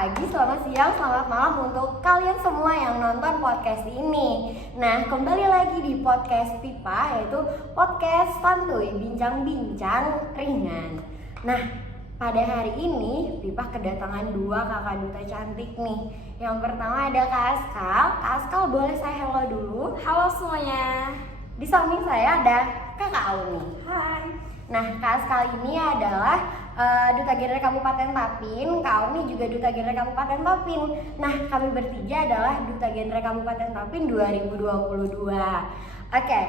pagi, selamat siang, selamat malam untuk kalian semua yang nonton podcast ini. Nah, kembali lagi di podcast Pipa, yaitu podcast santuy, bincang-bincang ringan. Nah, pada hari ini Pipa kedatangan dua kakak duta cantik nih. Yang pertama ada Kak Askal. Kak Askal, boleh saya hello dulu? Halo semuanya. Di samping saya ada Kakak Auni. Hai. Nah, Kak Askal ini adalah Duta Genre Kabupaten Tapin. Kak Auni juga Duta Genre Kabupaten Tapin. Nah, kami bertiga adalah Duta Genre Kabupaten Tapin 2022. Oke,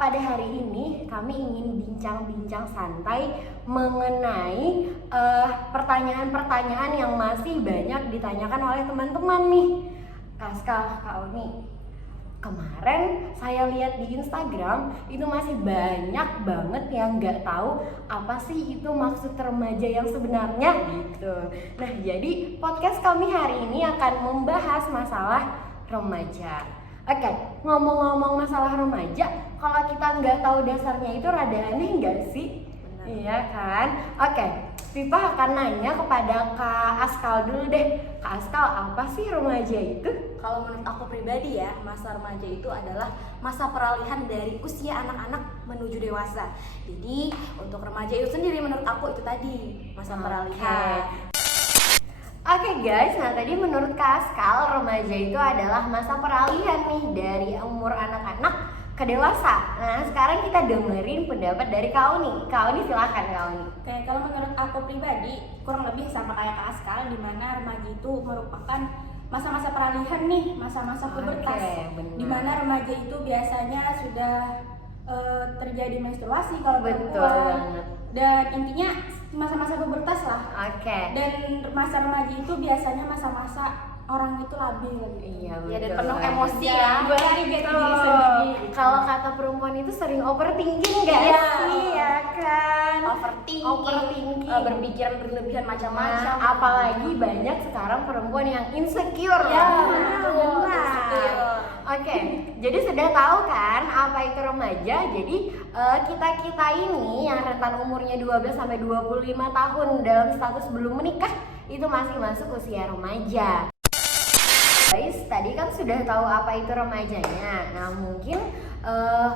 pada hari ini kami ingin bincang-bincang santai mengenai pertanyaan-pertanyaan yang masih banyak ditanyakan oleh teman-teman nih. Kak Askal, Kak Auni, kemarin saya lihat di Instagram itu masih banyak banget yang nggak tahu apa sih itu maksud remaja yang sebenarnya gitu. Nah, jadi podcast kami hari ini akan membahas masalah remaja. Oke, ngomong-ngomong masalah remaja, kalau kita nggak tahu dasarnya itu rada aneh nggak sih? Benar. Iya kan? Oke, Pipa akan nanya kepada Kak Askal dulu deh. Kak Askal, apa sih remaja itu? Kalau menurut aku pribadi ya, masa remaja itu adalah masa peralihan dari usia anak-anak menuju dewasa. Jadi untuk remaja itu sendiri menurut aku itu tadi masa peralihan. Oke guys, nah tadi menurut Kak Askal, remaja itu adalah masa peralihan nih dari umur anak-anak ke dewasa. Nah, sekarang kita dengerin pendapat dari Kak Uni. Kak Uni, silakan Kak Uni. Oke, kalau menurut aku pribadi kurang lebih sama kayak Kak Askal, di mana remaja itu merupakan masa-masa peralihan nih, masa-masa pubertas. benar. Di mana remaja itu biasanya sudah terjadi menstruasi kalau Betul perempuan. banget. Dan intinya masa-masa pubertas lah. Oke. Dan masa remaja itu biasanya masa-masa orang itu labil gitu. Iya, Ya, dan betul penuh banget. emosi Ya, ya. mencari jati diri Betul. sendiri. Kalau kata perempuan itu sering overthinking gak Iya. sih, ya kan? Overthinking, berpikiran berlebihan macam-macam. Nah, apalagi banyak sekarang perempuan yang insecure. Ya, benar. insecure. Oke, jadi sudah tahu kan apa itu remaja? Jadi kita ini yang rentan umurnya 12 sampai 25 tahun dalam status belum menikah itu masih masuk usia remaja. Guys, tadi kan sudah tahu apa itu remajanya. Nah, mungkin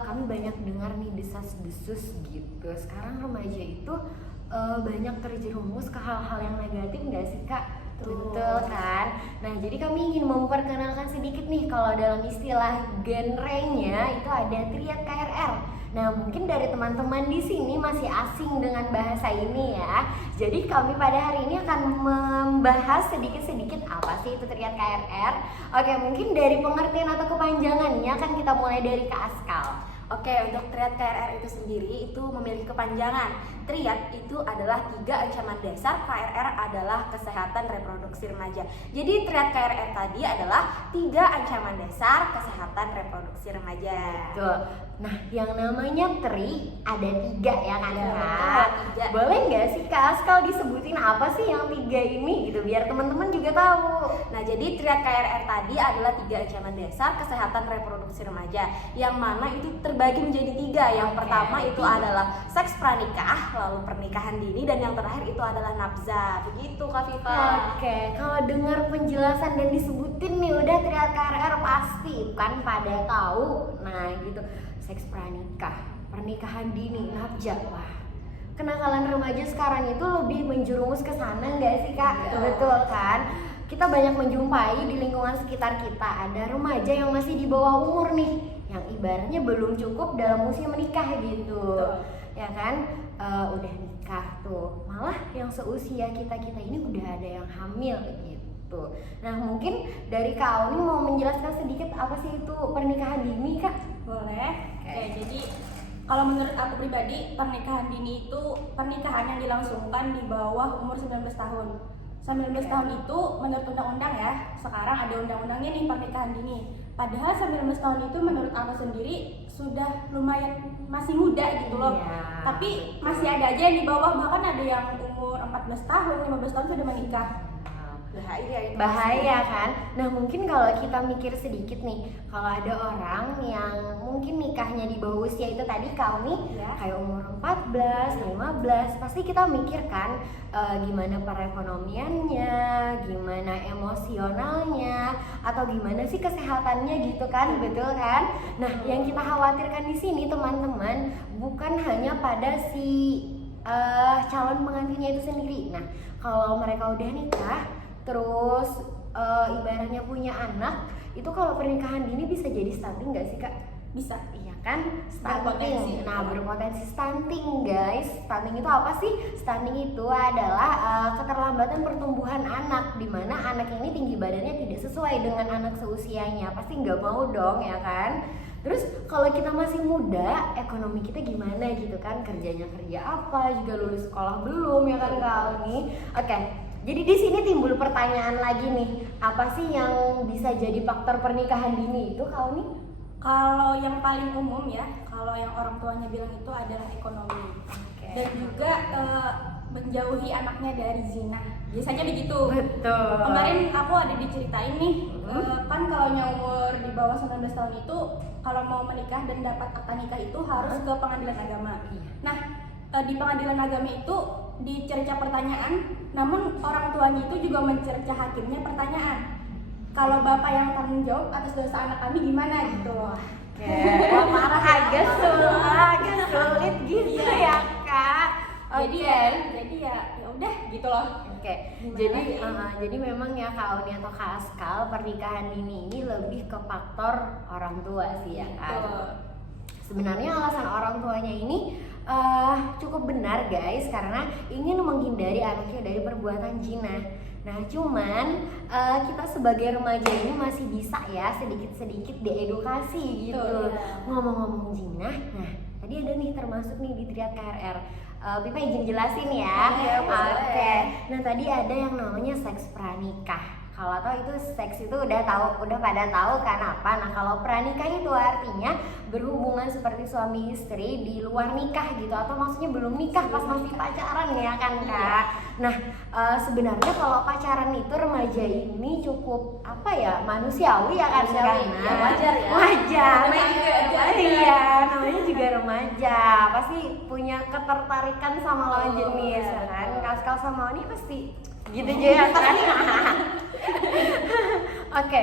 kami banyak dengar nih desas-desus gitu. Sekarang remaja itu banyak terjerumus ke hal-hal yang negatif nggak sih, Kak? Betul kan? Nah, jadi kami ingin memperkenalkan sedikit nih, kalau dalam istilah genrenya itu ada triad KRR. Nah, mungkin dari teman-teman di sini masih asing dengan bahasa ini ya. Jadi kami pada hari ini akan membahas sedikit-sedikit apa sih itu triad KRR. Oke, mungkin dari pengertian atau kepanjangannya kan kita mulai dari Kak Askal. Oke, untuk triad KRR itu sendiri itu memiliki kepanjangan. Triad itu adalah 3 ancaman dasar, KRR adalah kesehatan reproduksi remaja. Jadi triad KRR tadi adalah 3 ancaman dasar kesehatan reproduksi remaja. Tuh. Nah, yang namanya tri ada 3 ya kan, Ya, Kak? betul, 3. Boleh nggak sih Kak Askal disebutin apa sih yang 3 ini gitu biar teman-teman juga tahu. Nah, jadi triad KRR tadi adalah 3 ancaman dasar kesehatan reproduksi remaja, yang mana itu terbagi menjadi 3. Yang Oke, pertama itu 3. adalah seks pranikah, lalu pernikahan dini, dan yang terakhir itu adalah nafza. Begitu Kak Viva. Oke, kalau dengar penjelasan dan disebutin nih udah triad KRR pasti kan pada tahu. Nah, gitu. Seks pranikah, pernikahan dini, nafza. Wah, kenakalan remaja sekarang itu lebih menjerumus ke sana nggak sih, Kak? Betul kan? Kita banyak menjumpai di lingkungan sekitar kita ada remaja yang masih di bawah umur nih, yang ibaratnya belum cukup dalam usia menikah gitu. Ya kan? Udah nikah tuh, malah yang seusia kita ini udah ada yang hamil gitu. Nah, mungkin dari Kak Auni mau menjelaskan sedikit apa sih itu pernikahan dini, Kak? Boleh. Oke, jadi kalau menurut aku pribadi, pernikahan dini itu pernikahan yang dilangsungkan di bawah umur 19 tahun. 19 tahun itu menurut undang-undang ya, sekarang ada undang-undangnya nih pernikahan dini. Padahal 19 tahun itu menurut aku sendiri sudah lumayan masih muda gitu loh. Iya, Tapi betul. masih ada aja yang di bawah, bahkan ada yang umur 14 tahun, 15 tahun sudah menikah. Bahaya itu. Bahaya kan? Nah, mungkin kalau kita mikir sedikit nih, kalau ada orang yang mungkin nikahnya di bawah usia itu tadi Kak Uni, Ya. kayak umur 14, 15, pasti kita mikir kan gimana perekonomiannya, gimana emosionalnya atau gimana sih kesehatannya gitu kan, betul kan? Nah, yang kita khawatirkan di sini teman-teman bukan hanya pada si calon pengantinnya itu sendiri. Nah, kalau mereka udah nikah, terus ibaratnya punya anak, itu kalau pernikahan dini bisa jadi stunting nggak sih kak? Bisa. Iya kan, Berpotensi. stunting. Nah, berpotensi stunting guys. Stunting itu apa sih? Stunting itu adalah keterlambatan pertumbuhan anak, di mana anak ini tinggi badannya tidak sesuai dengan anak seusianya. Pasti nggak mau dong ya kan? Terus kalau kita masih muda, ekonomi kita gimana gitu kan? Kerjanya kerja apa? Juga lulus sekolah belum ya kan kau nih? Oke. Jadi di sini timbul pertanyaan lagi nih, apa sih yang bisa jadi faktor pernikahan dini itu kau nih? Kalau yang paling umum ya, kalau yang orang tuanya bilang itu adalah ekonomi. Oke. Dan juga menjauhi anaknya dari zina. Biasanya begitu. Betul. Kemarin aku ada diceritain nih, kan kalau yang umur di bawah 19 tahun itu kalau mau menikah dan dapat akta nikah itu harus ke pengadilan agama. Nah, di pengadilan agama itu dicerca pertanyaan, namun orang tuanya itu juga mencerca hakimnya pertanyaan. Kalau bapak yang tanggung jawab atas dosa anak kami gimana gitu loh. Parah, agak sulit gitu ya kak. Jadi ya udah gitu loh. Oke. Gimana Jadi memang ya Kak Uni atau Kak Askal, pernikahan dini ini lebih ke faktor orang tua sih ya kan. Betul. Sebenarnya alasan orang tuanya ini cukup benar guys, karena ingin menghindari anaknya dari perbuatan zina. Nah cuman kita sebagai remaja ini masih bisa ya sedikit-sedikit diedukasi gitu. Betul, ya. Ngomong-ngomong zina, nah tadi ada nih termasuk nih di triad KRR. Pipa izin jelasin ya. Iya, boleh. Oke. Nah tadi ada yang namanya seks pranikah. Kalau tahu itu seks itu udah pada tahu kan apa. Nah kalau pranikah itu artinya berhubungan seperti suami istri di luar nikah gitu, atau maksudnya belum nikah pas masih pacaran ya kan kak. Nah sebenarnya kalau pacaran itu remaja ini cukup apa ya, manusiawi ya kan, Manusiawi, karena ya, wajar ya. Wajar. Namanya juga remaja. Iya, namanya juga remaja. Pasti punya ketertarikan sama lawan jenis ya kan. Kaskal sama Oni pasti gitu aja ya kan. Oke,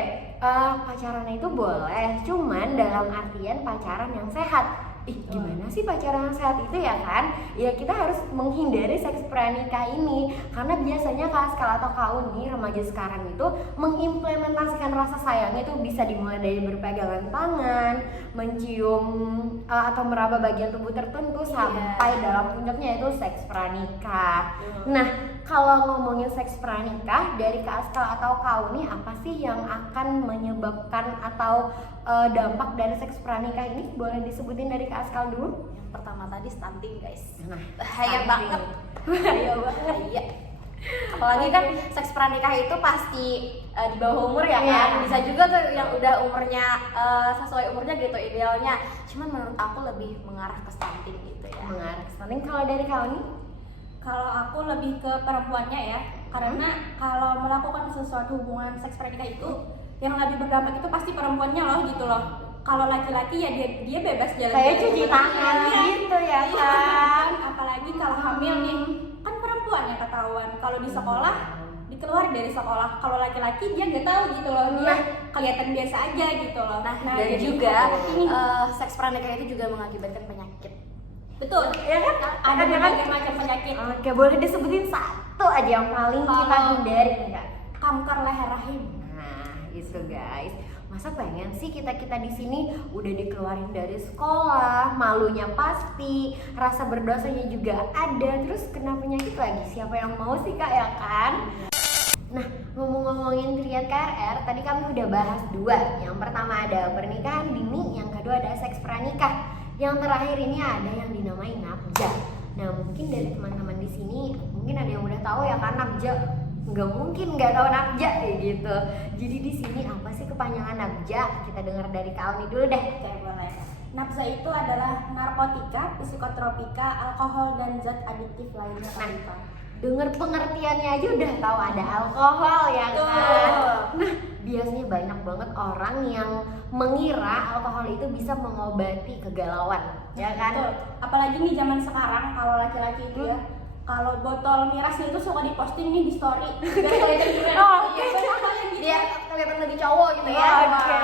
pacaran itu boleh, cuman dalam artian pacaran yang sehat. Gimana sih pacaran yang sehat itu ya kan? Ya kita harus menghindari seks pranikah ini, karena biasanya Kaskal atau Kauni remaja sekarang itu mengimplementasikan rasa sayangnya itu bisa dimulai dari berpegangan tangan, mencium atau meraba bagian tubuh tertentu sampai dalam puncaknya itu seks pranikah. Nah, kalau ngomongin seks pranikah dari Kaskal atau Kauni, apa sih yang akan menyebabkan atau dampak dari seks pranikah ini? Boleh disebutin dari Kaskal dulu? Yang pertama tadi stunting guys. Nah, Bahaya stunting. banget. Bahaya banget. Iya. Apalagi kan seks pranikah itu pasti di bawah umur ya kan. Iya. Bisa juga tuh yang udah umurnya sesuai umurnya gitu idealnya. Cuman menurut aku lebih mengarah ke stunting gitu ya. Mengarah ke stunting. Kalau dari Kauni? Kalau aku lebih ke perempuannya ya, karena kalau melakukan sesuatu hubungan seks pranikah itu yang lebih berdampak itu pasti perempuannya loh gitu loh. Kalau laki-laki ya dia bebas jalan. Kayak cuci tangan gitu ya kan. Apalagi kalau hamil nih, kan perempuan yang ketahuan. Kalau di sekolah dikeluarin dari sekolah. Kalau laki-laki dia nggak tahu gitu loh, dia kelihatan biasa aja gitu loh. Nah, dan jadi juga ini seks pranikah itu juga mengakibatkan penyakit. betul Ya kan? ada Kan? berbagai macam penyakit. Oke, boleh disebutin satu aja yang paling kita hindari enggak? Kanker leher rahim. Nah, itu guys. Masa pengen sih kita di sini udah dikeluarin dari sekolah, malunya pasti, rasa berdosanya juga ada, terus kena penyakit lagi. Siapa yang mau sih kak ya kan? Nah, ngomongin triad KRR, tadi kami udah bahas dua. Yang pertama ada pernikahan dini, yang kedua ada seks pranikah. Yang terakhir ini ada yang dinamai nabja. Nah, mungkin dari teman-teman di sini mungkin ada yang udah tahu ya kan nabja. Nggak mungkin nggak tahu nabja kayak gitu. Jadi di sini apa sih kepanjangan nabja? Kita dengar dari Kak Uni dulu deh. Oke, boleh. Nabza itu adalah narkotika, psikotropika, alkohol dan zat adiktif lainnya. Nah, dengar pengertiannya aja udah tahu ada alkohol ya kan. Betul. Nah, biasanya banyak banget orang yang mengira alkohol itu bisa mengobati kegalauan, ya kan? Betul. Apalagi nih zaman sekarang kalau laki-laki itu ya, kalau botol mirasnya itu suka diposting nih di story. Biar kelihatan keren. Oh, Iya, banyak kalian kelihatan lebih cowok gitu ya. Oke.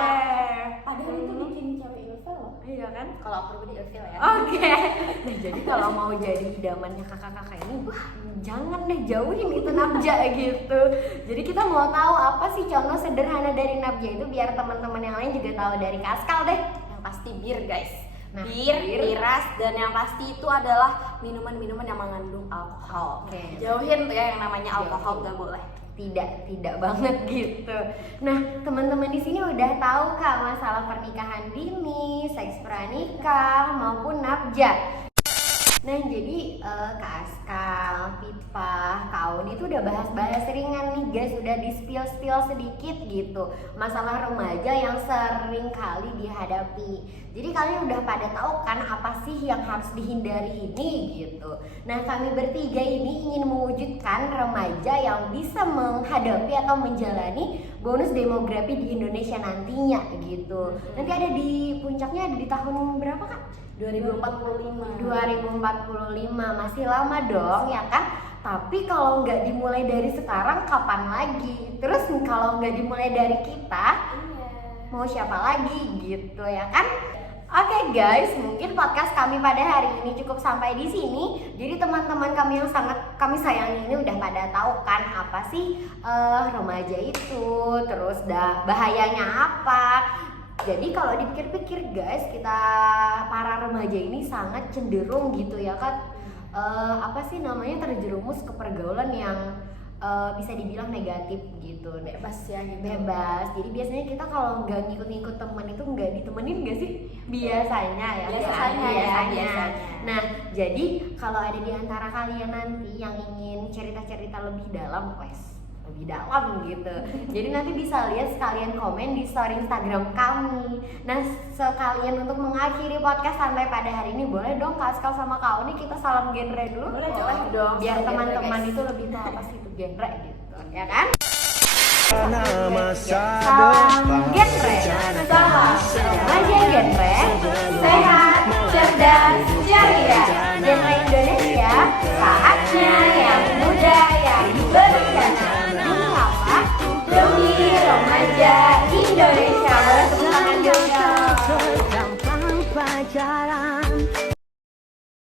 Padahal itu bikin cewek ilfil loh. Iya kan? Kalau aku pribadi ilfil ya. Oke. Nah, jadi kalau mau jadi idamannya kakak-kakak ini, wah jangan deh jauhin itu nabja gitu. Jadi kita mau tahu apa sih contoh sederhana dari nabja itu biar teman-teman yang lain juga tahu dari Kaskal deh. Yang pasti bir guys. Nah, bir, bir. miras, dan yang pasti itu adalah minuman-minuman yang mengandung alkohol. Oke. Jauhin tuh ya yang namanya Jauhin. alkohol, gak boleh. Tidak banget gitu. Nah, teman-teman di sini udah tahu Kak masalah pernikahan dini, seks pranikah maupun nabja. Nah, jadi Kak Askal, Pipa, Kaun itu udah bahas-bahas ringan nih guys, udah di spill sedikit gitu masalah remaja yang sering kali dihadapi. Jadi kalian udah pada tahu kan apa sih yang harus dihindari ini gitu. Nah, kami bertiga ini ingin mewujudkan remaja yang bisa menghadapi atau menjalani bonus demografi di Indonesia nantinya gitu. Nanti ada di puncaknya ada di tahun berapa Kak? 2045. 2045 masih lama dong ya kan? Tapi kalau nggak dimulai dari sekarang kapan lagi? Terus kalau nggak dimulai dari kita, mau siapa lagi gitu ya kan? Oke guys, mungkin podcast kami pada hari ini cukup sampai di sini. Jadi teman-teman kami yang sangat kami sayangi ini udah pada tahu kan apa sih remaja itu, terus bahayanya apa. Jadi kalau dipikir-pikir guys, kita para remaja ini sangat cenderung gitu ya kan, apa sih namanya, terjerumus ke pergaulan yang bisa dibilang negatif gitu, Bebas ya gitu. bebas. Jadi biasanya kita kalau nggak ngikut-ngikut temen itu nggak ditemenin nggak sih? Biasanya ya. Biasanya. Nah, jadi kalau ada di antara kalian nanti yang ingin cerita-cerita lebih dalam, lebih dalam gitu. Jadi nanti bisa lihat sekalian komen di story Instagram kami. Nah, sekalian untuk mengakhiri podcast santai pada hari ini, boleh dong Kak Askal sama Kak Uni kita salam genre dulu? Boleh dong. Biar Salam teman-teman genre, guys. itu lebih tahu apa sih itu genre gitu, ya kan? masa Salam depan. genre, salam remaja genre, sehat, cerdas, ceria, genre Indonesia